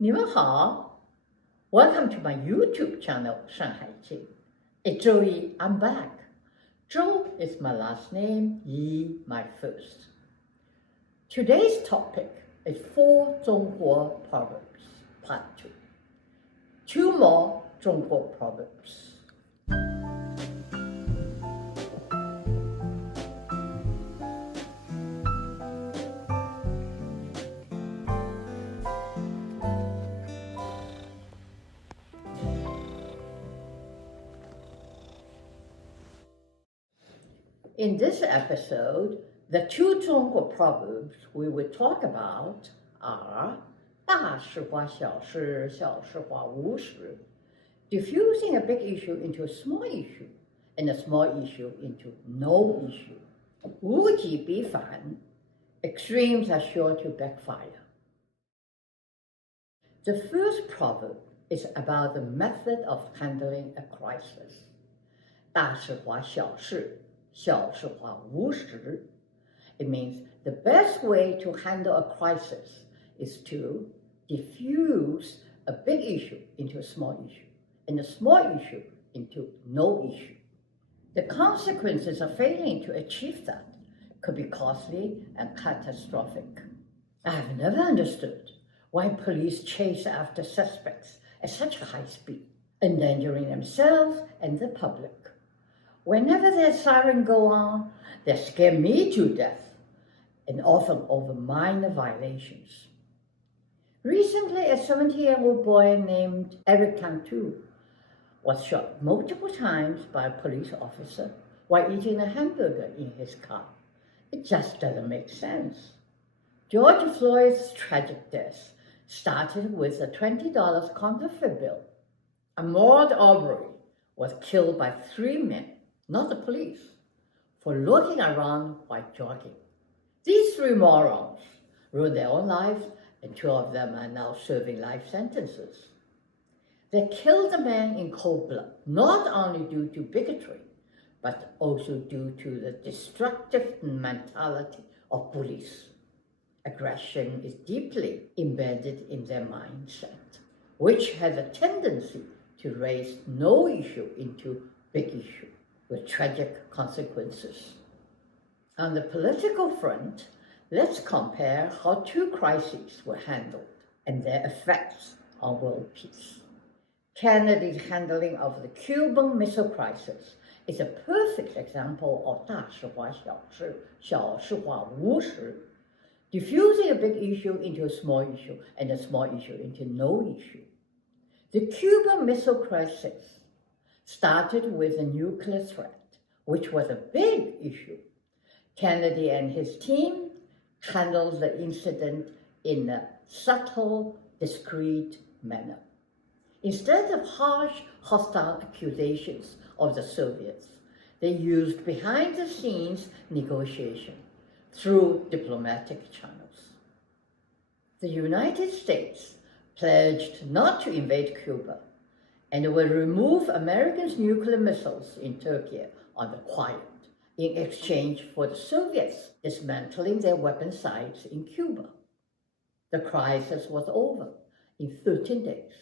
你们好 Welcome to my YouTube channel, 上海记. It's Joey, I'm back. Zhou is my last name, Yi my first. Today's topic is 4 Zhongguo Proverbs, part 2. 2 more Zhongguo Proverbs. In this episode, the 2 Zhongguo proverbs we will talk about are 大事化小事，小事化无事, diffusing a big issue into a small issue, and a small issue into no issue. 物及必反, extremes are sure to backfire. The first proverb is about the method of handling a crisis. 大事化小事，小事化无事. It means the best way to handle a crisis is to diffuse a big issue into a small issue, and a small issue into no issue. The consequences of failing to achieve that could be costly and catastrophic. I have never understood why police chase after suspects at such a high speed, endangering themselves and the public. Whenever their siren go on, they scare me to death, and often over minor violations. Recently, a 17-year-old boy named Eric Cantu was shot multiple times by a police officer while eating a hamburger in his car. It just doesn't make sense. George Floyd's tragic death started with a $20 counterfeit bill. Ahmaud Arbery was killed by 3 men, not the police, for looking around while jogging. These 3 morons ruined their own lives, and 2 of them are now serving life sentences. They killed the man in cold blood, not only due to bigotry, but also due to the destructive mentality of bullies. Aggression is deeply embedded in their mindset, which has a tendency to raise no issue into big issue, with tragic consequences. On the political front, let's compare how 2 crises were handled and their effects on world peace. Kennedy's handling of the Cuban Missile Crisis is a perfect example of 大事化小事，小事化无事, diffusing a big issue into a small issue and a small issue into no issue. The Cuban Missile Crisis started with a nuclear threat, which was a big issue. Kennedy and his team handled the incident in a subtle, discreet manner. Instead of harsh, hostile accusations of the Soviets, they used behind-the-scenes negotiation through diplomatic channels. The United States pledged not to invade Cuba and will remove Americans' nuclear missiles in Turkey on the quiet, in exchange for the Soviets dismantling their weapon sites in Cuba. The crisis was over in 13 days.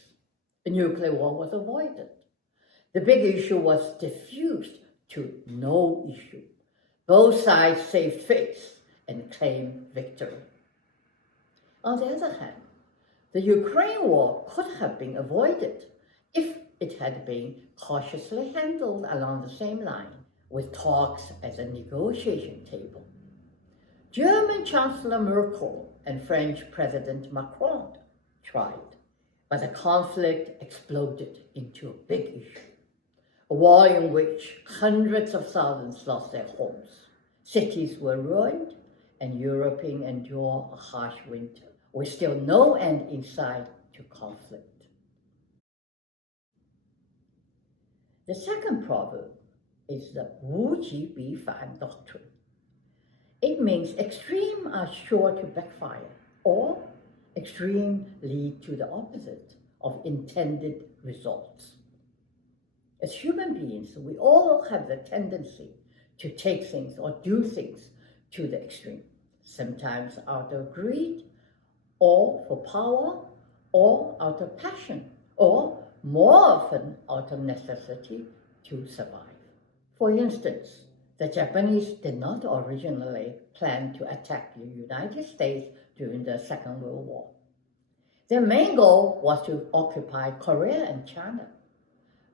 The nuclear war was avoided. The big issue was diffused to no issue. Both sides saved face and claimed victory. On the other hand, the Ukraine war could have been avoided if it had been cautiously handled along the same line, with talks at the negotiation table. German Chancellor Merkel and French President Macron tried, but the conflict exploded into a big issue, a war in which hundreds of thousands lost their homes, cities were ruined, and Europe endured a harsh winter, with still no end in sight to conflict. The second proverb is the 物及必反 doctrine. It means extreme are sure to backfire, or extreme lead to the opposite of intended results. As human beings, we all have the tendency to take things or do things to the extreme, sometimes out of greed, or for power, or out of passion, or more often out of necessity to survive. For instance, the Japanese did not originally plan to attack the United States during the Second World War. Their main goal was to occupy Korea and China.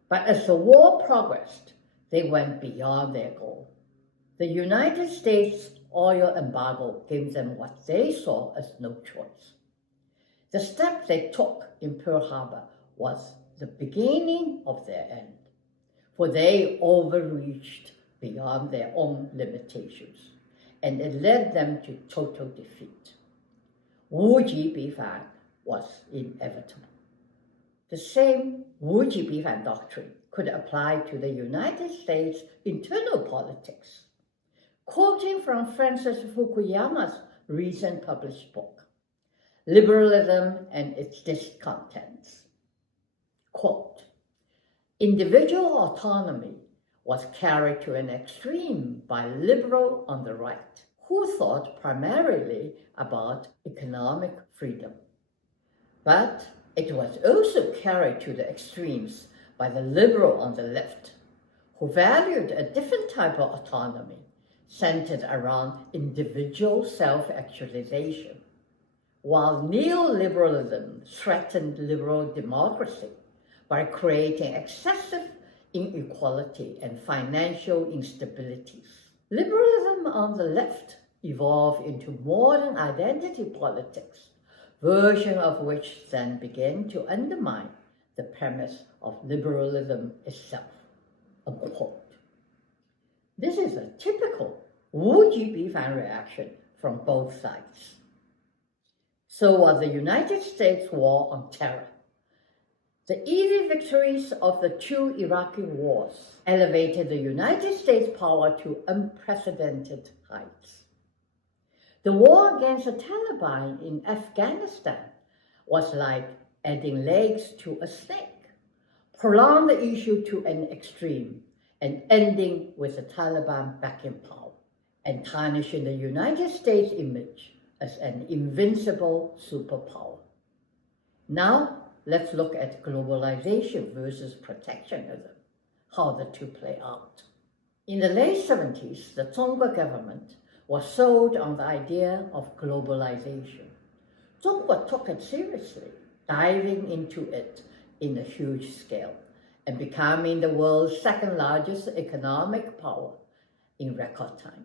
But as the war progressed, they went beyond their goal. The United States oil embargo gave them what they saw as no choice. The step they took in Pearl Harbor was the beginning of their end, for they overreached beyond their own limitations, and it led them to total defeat. Wuji Bifan was inevitable. The same Wuji Bifan doctrine could apply to the United States' internal politics. Quoting from Francis Fukuyama's recent published book, Liberalism and its Discontents, quote, individual autonomy was carried to an extreme by liberals on the right, who thought primarily about economic freedom. But it was also carried to the extremes by the liberals on the left, who valued a different type of autonomy centered around individual self-actualization, while neoliberalism threatened liberal democracy by creating excessive inequality and financial instabilities. Liberalism on the left evolved into modern identity politics, version of which then began to undermine the premise of liberalism itself, unquote. This is a typical Wuji Bifan reaction from both sides. So was the United States war on terror. The easy victories of the two Iraqi wars elevated the United States' power to unprecedented heights. The war against the Taliban in Afghanistan was like adding legs to a snake, prolonged the issue to an extreme and ending with the Taliban back in power, and tarnishing the United States' image as an invincible superpower. Now, let's look at globalization versus protectionism, how the two play out. In the late 70s, the Zhongguo government was sold on the idea of globalization. Zhongguo took it seriously, diving into it in a huge scale and becoming the world's second largest economic power in record time.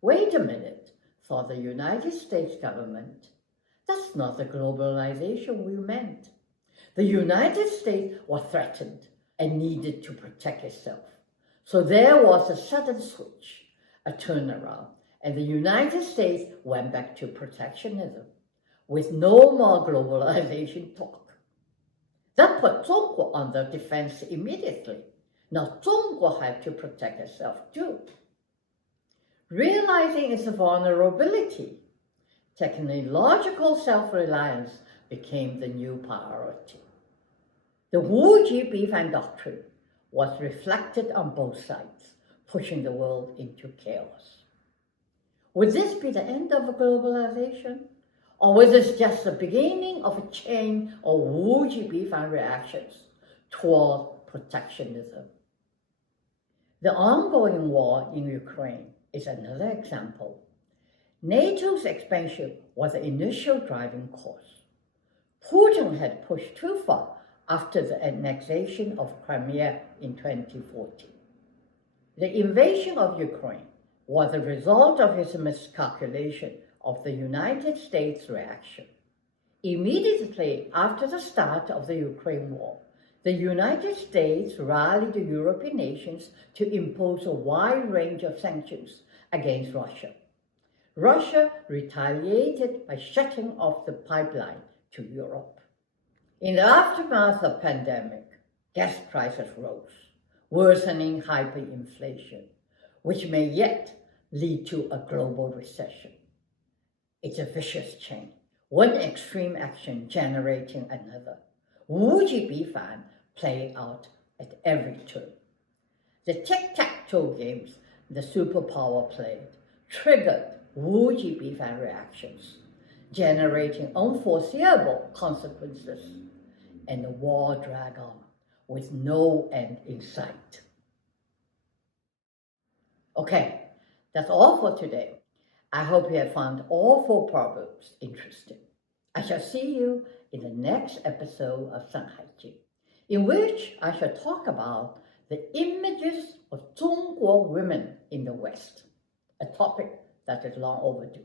Wait a minute, thought the United States government. That's not the globalization we meant. The United States was threatened and needed to protect itself. So there was a sudden switch, a turnaround, and the United States went back to protectionism with no more globalization talk. That put Zhongguo on the defense immediately. Now Zhongguo had to protect itself too. Realizing its vulnerability, technological self-reliance became the new priority. The Wuji Bifan doctrine was reflected on both sides, pushing the world into chaos. Would this be the end of globalization? Or was this just the beginning of a chain of Wuji Bifan reactions toward protectionism? The ongoing war in Ukraine is another example. NATO's expansion was the initial driving force. Putin had pushed too far after the annexation of Crimea in 2014. The invasion of Ukraine was the result of his miscalculation of the United States' reaction. Immediately after the start of the Ukraine war, the United States rallied the European nations to impose a wide range of sanctions against Russia. Russia retaliated by shutting off the pipeline to Europe. In the aftermath of the pandemic, gas prices rose, worsening hyperinflation, which may yet lead to a global recession. It's a vicious chain, one extreme action generating another. Wuji Bifan play out at every turn. The tic-tac-toe games the superpower played triggered Wuji Bifan reactions. generating unforeseeable consequences, and the war drag on with no end in sight. Okay, that's all for today. I hope you have found all 4 Proverbs interesting. I shall see you in the next episode of Shanghai, in which I shall talk about the images of Zhongguo women in the West, a topic that is long overdue.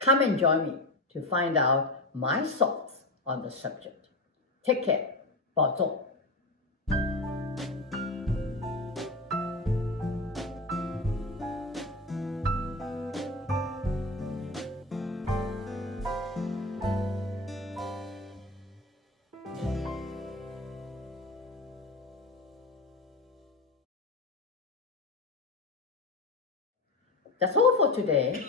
Come and join me to find out my thoughts on the subject. Take care. 保重。That's all for today.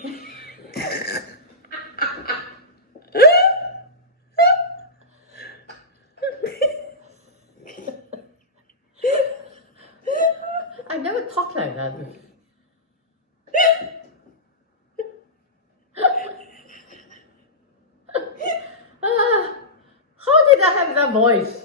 I never talk like that. How did I have that voice?